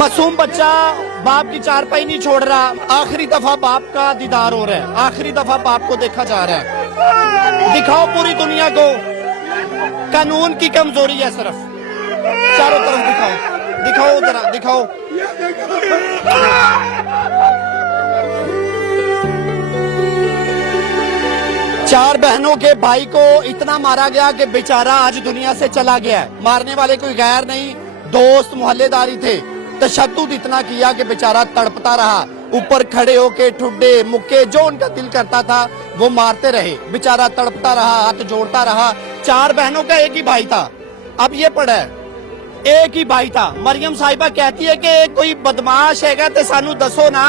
मासूम बच्चा बाप की चारपाई नहीं छोड़ रहा। आखिरी दफा बाप का दीदार हो रहा है, आखिरी दफा बाप को देखा जा रहा है। दिखाओ पूरी दुनिया को कानून की कमजोरी है, सिर्फ चारों तरफ दिखाओ, दिखाओ जरा दिखाओ। चार बहनों के भाई को इतना मारा गया कि बेचारा आज दुनिया से चला गया है। मारने वाले कोई गैर नहीं, दोस्त मोहल्लेदारी थे। तशद्दुद इतना किया कि बेचारा तड़पता रहा, ऊपर खड़े होके ठुड्डे मुक्के जो उनका दिल करता था वो मारते रहे। बेचारा तड़पता रहा, हाथ जोड़ता रहा। चार बहनों का एक ही भाई था। अब ये पड़ा है एक ही भाई था। मरियम साहिबा कहती है कि कोई बदमाश है तो सानू दसो ना।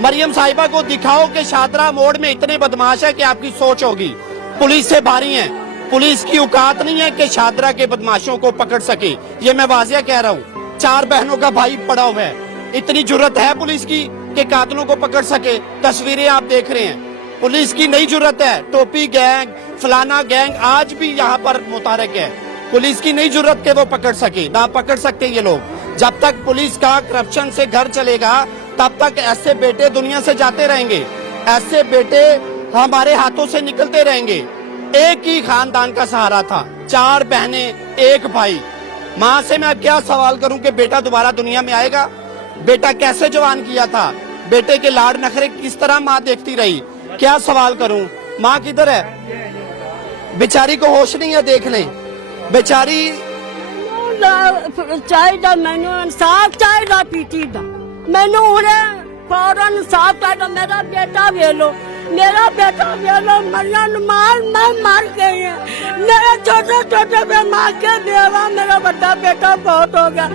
मरियम साहिबा को दिखाओ कि शादरा मोड़ में इतने बदमाश है कि आपकी सोच होगी। पुलिस से भारी है, पुलिस की औकात नहीं है कि शादरा के बदमाशों को पकड़ सके। ये मैं वाजिया कह रहा हूँ। चार बहनों का भाई पड़ा हुआ है, इतनी जुर्रत है पुलिस की कि कातिलों को पकड़ सके। तस्वीरें आप देख रहे हैं, पुलिस की नई जुर्रत है। टोपी गैंग, फलाना गैंग आज भी यहाँ पर मुतारक है। पुलिस की नई जुर्रत के वो पकड़ सके, ना पकड़ सकते ये लोग। जब तक पुलिस का करप्शन से घर चलेगा तब तक ऐसे बेटे दुनिया से जाते रहेंगे, ऐसे बेटे हमारे हाथों से निकलते रहेंगे। एक ही खानदान का सहारा था, चार बहनें एक भाई। माँ से मैं क्या सवाल करूं कि बेटा दोबारा दुनिया में आएगा? बेटा कैसे जवान किया था? बेटे के लाड़ नखरे किस तरह माँ देखती रही? क्या सवाल करूं? माँ किधर है? बेचारी को होश नहीं है, देख लें बेचारी। चाहिए मैनू इंसाफ चाहिए, पीटी दा मैनू फौरन इंसाफ चाहिए। मेरा बेटा वे लो, मेरा बेटा वे लो, मरियम मार गई है। मेरे छोटे छोटे पे मार के देवा, मेरा बड़ा बेटा बहुत हो गया।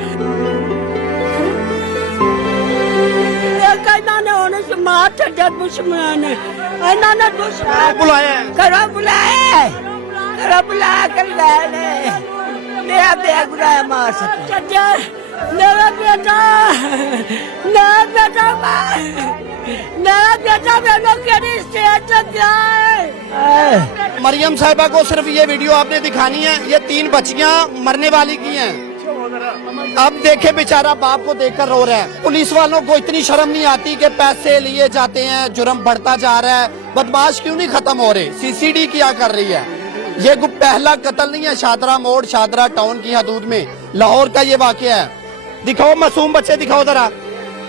इन्होंने होने से मार छड़िया दुश्मन ने, इन्होंने दुश्मन बुलाया करो, बुलाया कर ले। मेरा बेगुनाह मार सकते, मेरा बेटा मेरे केड़ी स्टेट तक गया है। मरियम साहिबा को सिर्फ ये वीडियो आपने दिखानी है। ये तीन बच्चियां मरने वाली की हैं। अब देखे बेचारा बाप को देखकर रो रहा है। पुलिस वालों को इतनी शर्म नहीं आती कि पैसे लिए जाते हैं, जुर्म बढ़ता जा रहा है। बदमाश क्यों नहीं खत्म हो रहे? सीसीडी क्या कर रही है? ये पहला कत्ल नहीं है शादरा मोड़, शादरा टाउन की हदूद में, लाहौर का ये वाकया है। दिखाओ मासूम बच्चे, दिखाओ जरा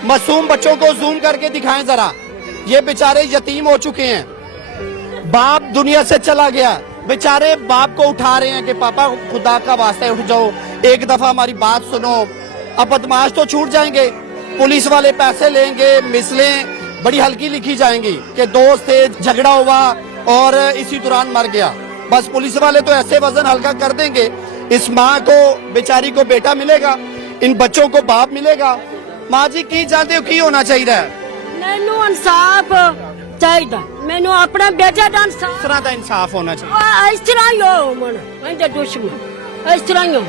मासूम बच्चों को जूम करके दिखाएं जरा। ये बेचारे यतीम हो चुके हैं, बाप दुनिया से चला गया। बेचारे बाप को उठा रहे हैं कि पापा खुदा का वास्ता उठ जाओ, एक दफा हमारी बात सुनो। अब बदमाश तो छूट जाएंगे, पुलिस वाले पैसे लेंगे, मिसलें बड़ी हल्की लिखी जाएंगी कि दोस्त थे, झगड़ा हुआ और इसी दौरान मर गया। बस पुलिस वाले तो ऐसे वजन हल्का कर देंगे। इस माँ को बेचारी को बेटा मिलेगा, इन बच्चों को बाप मिलेगा। माँ जी की चाहते हो, की होना चाहिए? मैनू इंसाफ चाहिए, मैनू अपने बेटे का इंसाफ। इस तरह का इंसाफ होना चाहिए। इस तरह ही हो मन दुश्मन, इस तरह ही हो,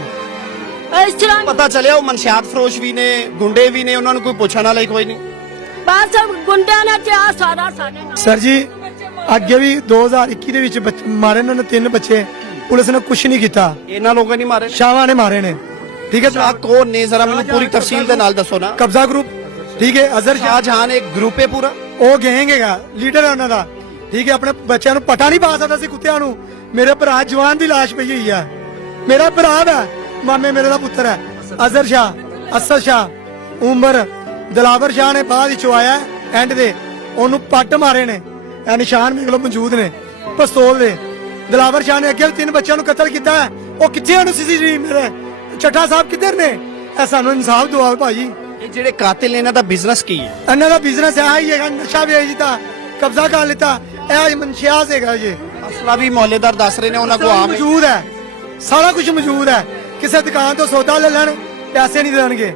इस तरह पता चलिया वो मनशियात फरोश भी ने, गुंडे भी ने, उन्होंने कोई पूछने वाला कोई नहीं। बस गुंडे ने सारा सारे। सर जी ਅੱਗੇ ਵੀ 2021 ਦੇ ਵਿੱਚ ਮਾਰੇ ਇਹਨਾਂ ਨੇ 3 ਬੱਚੇ, ਪੁਲਿਸ ਨੇ ਕੁਝ ਨਹੀਂ ਕੀਤਾ। ਇਹਨਾਂ ਲੋਕਾਂ ਨੇ ਮਾਰੇ, ਸ਼ਾਵਾਂ ਨੇ ਮਾਰੇ ਨੇ। ਠੀਕ ਹੈ ਸ਼ਾਹ ਕੌਣ ਨੇ? ਜ਼ਰਾ ਮੈਨੂੰ ਪੂਰੀ ਤਫਸੀਲ ਦੇ ਨਾਲ ਦੱਸੋ ਨਾ। ਕਬਜ਼ਾ ਗਰੁੱਪ, ਠੀਕ ਹੈ, ਅਜ਼ਹਰ ਸ਼ਾਹਜਹਾਨ ਇੱਕ ਗਰੁੱਪ ਹੈ ਪੂਰਾ, ਉਹ ਗੈਂਗ ਹੈਗਾ, ਲੀਡਰ ਹੈ ਉਹਨਾਂ ਦਾ। ਠੀਕ ਹੈ, ਆਪਣੇ ਬੱਚਿਆਂ ਨੂੰ ਪਟਾ ਨਹੀਂ ਪਾ ਸਕਦਾ ਸੀ ਕੁੱਤਿਆਂ ਨੂੰ। ਮੇਰੇ ਭਰਾ ਜਵਾਨ ਦੀ ਲਾਸ਼ ਪਈ ਹੋਈ ਹੈ, ਮੇਰਾ ਭਰਾ ਹੈ, ਮਾਮੇ ਮੇਰੇ ਦਾ ਪੁੱਤਰ ਹੈ। ਅਜ਼ਹਰ ਸ਼ਾਹ, ਅਸਦ ਸ਼ਾਹ, ਉਮਰ ਦਲਾਵਰ ਸ਼ਾਹ ਨੇ ਬਾਅਦ ਵਿੱਚੋਂ ਆਇਆ ਐਂਡ ਦੇ, ਉਹਨੂੰ ਪੱਟ ਮਾਰੇ ਨੇ। ਇਹ ਨਿਸ਼ਾਨ ਮੇਰੇ ਕੋਲ ਮੌਜੂਦ ਨੇ ਪਿਸਤੌਲ ਦੇ। ਦਿਲਾਵਰ ਸ਼ਾਹ ਨੇ ਅੱਗੇ 3 ਬੱਚਿਆਂ ਨੂੰ ਕਤਲ ਕੀਤਾ ਹੈ। ਉਹ ਕਿੱਥੇ ਹਨ? ਸੀਸੀਟੀਵੀ ਮੇਰੇ ਚੱਠਾ ਸਾਹਿਬ ਕਿੱਧਰ ਨੇ? ਇਹ ਸਾਨੂੰ ਇਨਸਾਫ ਦਿਵਾਓ ਭਾਜੀ। ਇਹ ਜਿਹੜੇ ਕਾਤਿਲ ਨੇ ਇਹਨਾਂ ਦਾ ਬਿਜ਼ਨਸ ਕੀ ਹੈ? ਇਹਨਾਂ ਦਾ ਬਿਜ਼ਨਸ ਹੈ ਹੀ ਹੈਗਾ, ਨਸ਼ਾ ਵੇਚ ਦਿੱਤਾ, ਕਬਜ਼ਾ ਕਰ ਲਿੱਤਾ। ਇਹ ਮਨਸ਼ਿਆਸ ਹੈਗਾ ਜੀ। ਅਸਲਾ ਵੀ ਮੁਹੱਲੇਦਾਰ ਦੱਸ ਰਹੇ ਨੇ ਉਹਨਾਂ ਕੋਲ ਆਮ ਮੌਜੂਦ ਹੈ, ਸਾਰਾ ਕੁਝ ਮੌਜੂਦ ਹੈ। ਕਿਸੇ ਦੁਕਾਨ ਤੋਂ ਸੌਦਾ ਲੈ ਲੈਣ, ਪੈਸੇ ਨਹੀਂ ਦੇਣਗੇ,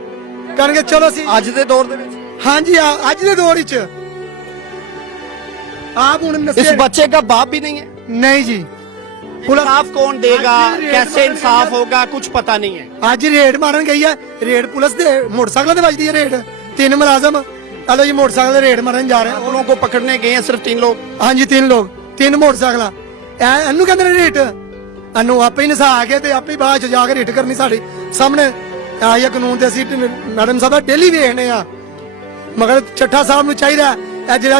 ਕਹਿਣਗੇ ਚਲੋ ਅਸੀਂ ਅੱਜ ਦੇ ਦੌਰ ਦੇ ਵਿੱਚ। ਹਾਂਜੀ ਅੱਜ ਦੇ ਦੌਰ ਵਿੱਚ आप इस बच्चे का बाप भी नहीं है? नहीं जी। इंसाफ कौन देगा, कैसे इंसाफ होगा, कुछ पता नहीं है। आज रेड मारन गई है, रेड पुलिस दे मोटरसाइकिल से बजती है रेड। 3 मुलाजम चलो जी मोटरसाइकिल रेड मारन जा रहे हैं। उन लोगों को पकड़ने गए हैं सिर्फ 3 लोग? हाँ जी 3 लोग, 3 मोटरसाइकिल। एनू कहते रेट, एनू आप ही नसा के आप ही बाद जाके रेट करनी साढ़े सामने ਆ ਇਹ ਕਾਨੂੰਨ ਤੇ ਅਸੀਂ ਮੈਡਮ ਸਾਹਿਬ ਡੇਲੀ ਵੇਖਦੇ ਆ, ਮਗਰ ਚੱਠਾ ਸਾਹਿਬ ਨੂੰ ਚਾਹੀਦਾ ਇਹ ਜਿਹੜਾ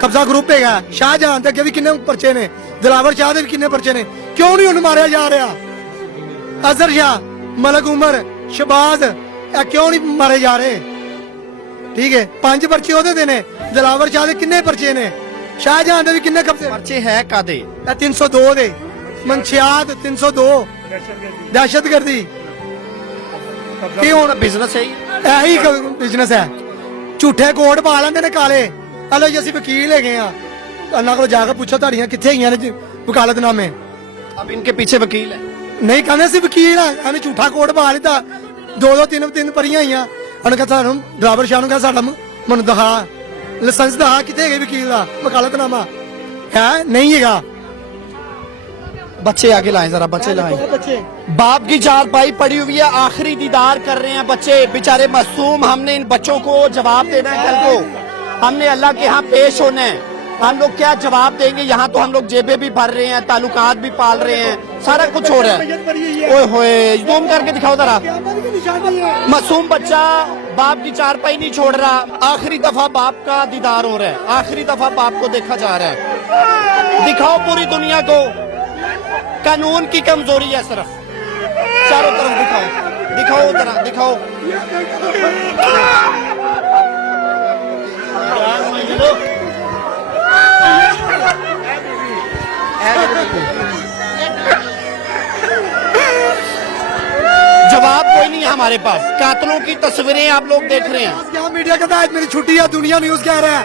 ਕਬਜ਼ਾ ਗਰੁੱਪ ਹੈਗਾ ਸ਼ਾਹਜਹਾਨ ਦੇ ਅੱਗੇ ਵੀ ਕਿੰਨੇ ਪਰਚੇ ਨੇ, ਦਿਲਾਵਰ ਸ਼ਾਹ ਦੇ ਵੀ ਕਿੰਨੇ ਪਰਚੇ ਨੇ, ਕਿਉਂ ਨਹੀਂ ਉਹਨੂੰ ਮਾਰਿਆ ਜਾ ਰਿਹਾ? ਅਜ਼ਹਰ ਸ਼ਾਹ, ਮਲਕ ਉਮਰ, ਸ਼ਬਾਜ਼, ਇਹ ਕਿਉਂ ਨਹੀਂ ਮਾਰੇ ਜਾ ਰਹੇ? ਠੀਕ ਹੈ, 5 ਪਰਚੇ ਉਹਦੇ ਦੇ ਨੇ, ਦਿਲਾਵਰ ਸ਼ਾਹ ਦੇ ਕਿੰਨੇ ਪਰਚੇ ਨੇ, ਸ਼ਾਹਜਹਾਨ ਦੇ ਵੀ ਕਿੰਨੇ ਕਬਜ਼ੇ? पर्चे है कादे ਇਹ 302 ਦੇ, ਮਨਸ਼ਿਆਤ 302, ਦਹਿਸ਼ਤਗਰਦੀ। ਕੀ ਹੁਣ बिजनेस है ये। ਇਹੀ ਬਿਜ਼ਨਸ ਹੈ, ਝੂਠੇ ਕੋਟ ਪਾ ਲੈਂਦੇ ਨੇ ਕਾਲੇ। ਹਲੋ ਜੀ ਅਸੀਂ ਵਕੀਲ ਹੈਗੇ ਆ, ਉਹਨਾਂ ਕੋਲ ਜਾ ਕੇ ਪੁੱਛੋ ਤੁਹਾਡੀਆਂ ਕਿੱਥੇ ਹੈਗੀਆਂ ਨੇ ਵਕਾਲਤਨਾਮੇ? अब इनके पीछे वकील है। ਨਹੀਂ ਕਹਿੰਦੇ ਅਸੀਂ ਵਕੀਲ ਆ, ਇਹਨੇ ਝੂਠਾ ਕੋਟ ਪਾ ਲਿੱਤਾ, 2-3 ਪਰੀਆਂ ਆਈਆਂ। ਉਹਨੇ ਕਿਹਾ ਸਾਨੂੰ ਡਰਾਈਵਰ ਸ਼ਾਹ ਨੂੰ ਕਿਹਾ ਸਾਡਾ ਮੈਨੂੰ ਦਿਖਾ ਲਾਇਸੈਂਸ, ਦਿਖਾ ਕਿੱਥੇ ਹੈਗੇ ਵਕੀਲ ਦਾ ਵਕਾਲਤਨਾਮਾ ਹੈ? ਨਹੀਂ ਹੈਗਾ। बच्चे आगे लाएं जरा, बच्चे लाएं। ਬੱਚੇ बाप की चारपाई पड़ी हुई है, आखिरी दीदार कर रहे हैं बच्चे बेचारे मासूम। हमने इन बच्चों को जवाब देना है कल को, हमने अल्लाह के यहाँ पेश होना है। हम लोग क्या जवाब देंगे? यहाँ तो हम लोग जेबें भी भर रहे हैं, ताल्लुकात भी पाल रहे हैं, सारा कुछ हो रहा है। ओए होए, जूम करके दिखाओ जरा। मासूम बच्चा बाप की चारपाई नहीं छोड़ रहा। आखिरी दफा बाप का दीदार हो रहा है, आखिरी दफा बाप को देखा जा रहा है। दिखाओ पूरी दुनिया को कानून की कमजोरी है, सिर्फ चारों तरफ दिखाओ, दिखाओ जरा, दिखाओ। जवाब कोई नहीं है हमारे पास। कातलों की तस्वीरें आप लोग देख रहे हैं। क्या मीडिया कहता है मेरी छुट्टी है, दुनिया न्यूज कह रहा है,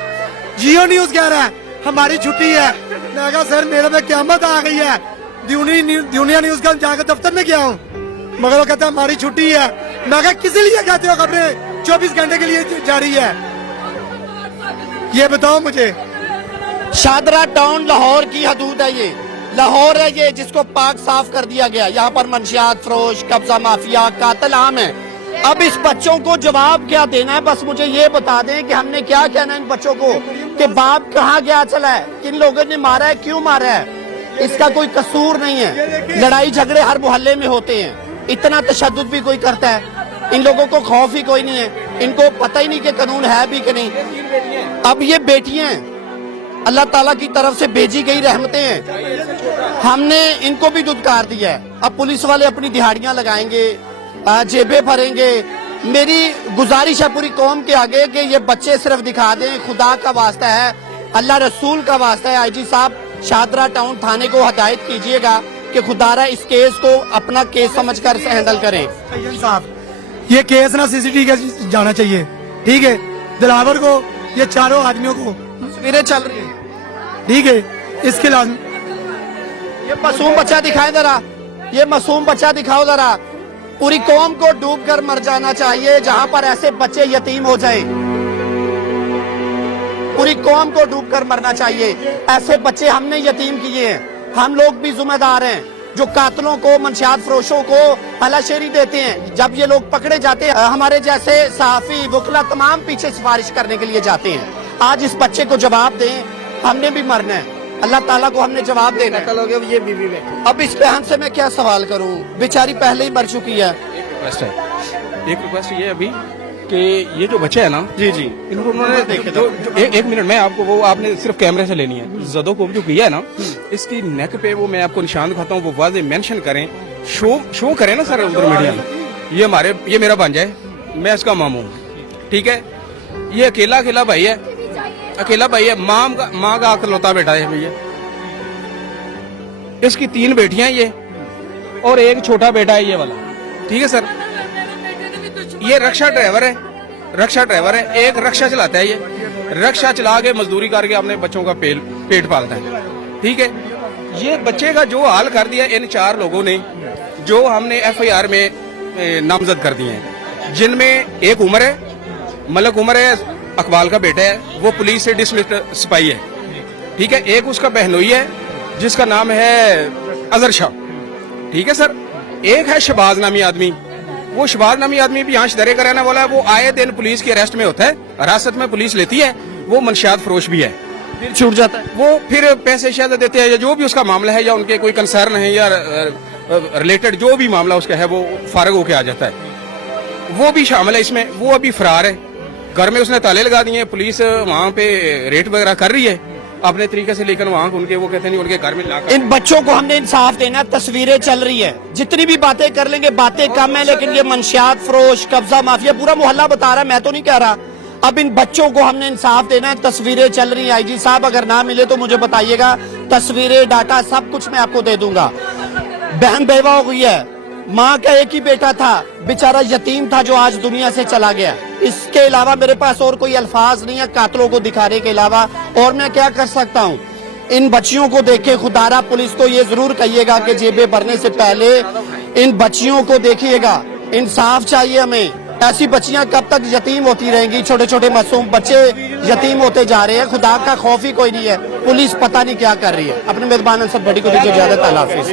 जियो न्यूज कह रहा है हमारी छुट्टी है। मैं कहा सर मेरे में क्यामत आ गई है, दुनिया न्यूज का जाकर दफ्तर में गया हूँ, मगर वो कहता है हमारी छुट्टी है। मैं कहा किस लिए कहते हो खबरें 24 घंटे के लिए जारी है, ये बताओ मुझे। शादरा टाउन लाहौर की हदूद है, ये लाहौर है ये, जिसको पाक साफ कर दिया गया। यहाँ पर मंशियात फरोश, कब्जा माफिया, कातिल आम है। अब इस बच्चों को जवाब क्या देना है? बस मुझे ये बता दें कि हमने क्या कहना है इन बच्चों को, कि बाप कहाँ गया चला है, किन लोगों ने मारा है, क्यों मारा है, इसका कोई कसूर नहीं है। लड़ाई झगड़े हर मोहल्ले में होते हैं, इतना तशद्दुद भी कोई करता है? इन लोगों को खौफ ही कोई नहीं है, इनको पता ही नहीं कि कानून है भी कि नहीं। अब ये बेटियां हैं, अल्लाह ताला की तरफ से भेजी गई रहमतें हैं, हमने इनको भी दुदकार दिया है। अब पुलिस वाले अपनी दिहाड़ियां लगाएंगे, जेबें भरेंगे। मेरी गुजारिश है पूरी कौम के आगे कि ये बच्चे सिर्फ दिखा दें, खुदा का वास्ता है, अल्लाह रसूल का वास्ता है। आईजी साहब शादरा टाउन थाने को हदायत कीजिएगा कि खुदारा इस केस को अपना केस समझकर हैंडल करें। साहब ये केस ना सीसीटीवी का जाना चाहिए, ठीक है? दिलावर को, ये चारों आदमियों को तस्वीरें चल रही हैं, ठीक है? इसके लाजम ये मासूम बच्चा दिखाएं जरा, ये मासूम बच्चा दिखाओ जरा। पूरी कौम को डूब कर मर जाना चाहिए जहां पर ऐसे बच्चे यतीम हो जाए, पूरी कौम को डूब कर मरना चाहिए। ऐसे बच्चे हमने यतीम किए हैं, हम लोग भी जिम्मेदार हैं जो कातलों को, मंशियात फरोशों को हलाशेरी देते हैं। जब ये लोग पकड़े जाते हैं, हमारे जैसे सहाफी वकला तमाम पीछे सिफारिश करने के लिए जाते हैं। आज इस बच्चे को जवाब दें, हमने भी मरना है, अल्लाह ताला को हमने जवाब देना है। ये बीबी बैठी। अब इस बहन से मैं क्या सवाल करूं, बेचारी पहले ही मर चुकी है। एक रिक्वेस्ट ये अभी कि ये जो बच्चे है ना, जी जी, इनको उन्होंने एक मिनट में आपको, वो आपने सिर्फ कैमरे से लेनी है। जदों को जो किया है ना, इसकी नेक पे वो मैं आपको निशान दिखाता हूँ, वो वाजे मेंशन करें, शो करें ना सर उधर मीडिया में। ये मेरा भांजा है, मैं इसका मामू हूँ, ठीक है? ये अकेला भाई है, अकेला भाई है, माँ का अकलौता बेटा है भैया। इसकी 3 बेटियां ये और एक छोटा बेटा है ये वाला, ठीक है सर? ये रक्षा ड्राइवर है, एक रक्षा चलाता है, ये रक्षा चला के मजदूरी करके अपने बच्चों का पेट पालता है, ठीक है? ये बच्चे का जो हाल कर दिया इन 4 लोगों ने, जो हमने FIR में नामजद कर दिए हैं, जिनमें एक उमर है, मलक उमर है, अकबाल का बेटा है, वो पुलिस से डिसमिस्ड सिपाही है, ठीक है? एक उसका बहनोई है जिसका नाम है अजहर शाह, ठीक है सर? एक है शबाज नामी आदमी, वो शबाज नामी आदमी भी यहाँ दरे का रहने वाला है। वो आए दिन पुलिस की अरेस्ट में होता है, हिरासत में पुलिस लेती है, वो मंशियात फरोश भी है, फिर छूट जाता है। वो फिर पैसे शायद देते हैं या जो भी उसका मामला है, या उनके कोई कंसर्न है या रिलेटेड जो भी मामला उसका है, वो फारग होके आ जाता है। वो भी शामिल है इसमें, वो अभी फरार है, घर में उसने ताले लगा दिए हैं, पुलिस वहाँ पे रेड वगैरह कर रही है अपने तरीके से, लेकिन वहाँ उनके वो कहते नहीं, उनके घर में लाकर इन बच्चों को हमने इंसाफ देना, तस्वीरें चल रही है, जितनी भी बातें कर लेंगे बातें कम है, लेकिन ये मंशियात फरोश, कब्जा माफिया, पूरा मोहल्ला बता रहा है, मैं तो नहीं कह रहा। अब इन बच्चों को हमने इंसाफ देना है, तस्वीरें चल रही हैं। आईजी साहब अगर ना मिले तो मुझे बताइएगा, तस्वीरें, डाटा सब कुछ मैं आपको दे दूंगा। बहन बेवा हो गई है, माँ का एक ही बेटा था, बेचारा यतीम था जो आज दुनिया से चला गया। इसके अलावा मेरे पास और कोई अल्फाज नहीं है कातलों को दिखाने के अलावा, और मैं क्या कर सकता हूँ। इन बच्चियों को देखे खुदारा, पुलिस को ये जरूर कहिएगा कि जेबें भरने से पहले इन बच्चियों को देखिएगा, इंसाफ चाहिए हमें। ऐसी बच्चियां कब तक यतीम होती रहेंगी, छोटे छोटे मासूम बच्चे यतीम होते जा रहे हैं, खुदा का खौफ ही कोई नहीं है। पुलिस पता नहीं क्या कर रही है। अपने मेजबान अंसर बड़ी को दीजिए इजाजत, अल्लाह हाफिज।